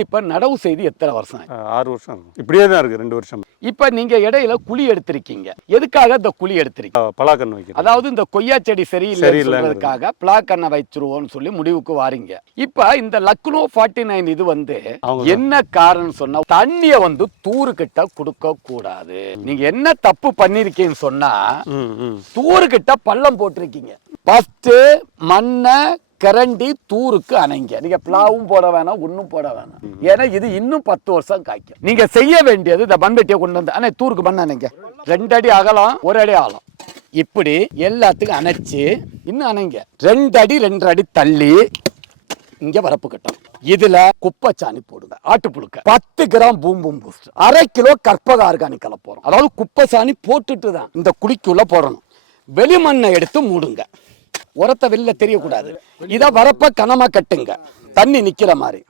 இப்ப நடவு செய்து எத்தனை வருஷம்? 6 வருஷம் இருக்கும். இப்படியே தான் இருக்கு 2 வருஷம். இப்ப நீங்க இடையில குழி எடுத்திருக்கீங்க. எதுக்காக இந்த குழி எடுத்திருக்கீங்க? பலாக்கன்று வைக்கிறோம். அதாவது இந்த கொய்யா செடி சரியில்லைன்றதுக்காக பிளாக்கண்ணை வைச்சிருவோம்னு சொல்லி முடிவுக்கு வாரீங்க. இப்ப இந்த லக்னோ 49 இது என்ன காரணம் சொன்னா தண்ணிய தூரு கிட்ட கொடுக்க கூடாது. நீங்க என்ன தப்பு பண்ணிருக்கீங்கன்னு சொன்னா தூரு கிட்ட பள்ளம் போட்டிருக்கீங்க. ஃபர்ஸ்ட் மண்ணை கரண்டி தூருக்கு அணைங்க. நீங்க பிளாவும் போட வேணாம், ஒன்னும் போட வேணாம். ஏன்னா இது இன்னும் 10 வருஷம் காய்க்கும். நீங்க செய்ய வேண்டியது இந்த மண்வெட்டியை கொண்டு வந்து ஆனா தூருக்கு மண் அணைங்க. 2 அடி அகலம், 1 அடி ஆழம். இப்படி எல்லாத்துக்கும் அணைச்சு இன்னும் அணைங்க. 2 அடி 2 அடி தள்ளி இங்க வரப்பு கட்டணும். இதுல குப்பைச்சாணி போடுங்க. ஆட்டுப்புழுக்க 10 கிராம் பூம்பும் பூஸ்ட், 1/2 கிலோ கற்பக ஆர்கானிக் கலப்போம். அதாவது குப்பைச்சாணி போட்டுட்டு தான் இந்த குழிக்குள்ள போடணும். வெளிமண்ணை எடுத்து மூடுங்க. உரத்தை வெளில தெரியக்கூடாது. இதை வரப்ப கனமா கட்டுங்க, தண்ணி நிக்கிற மாதிரி.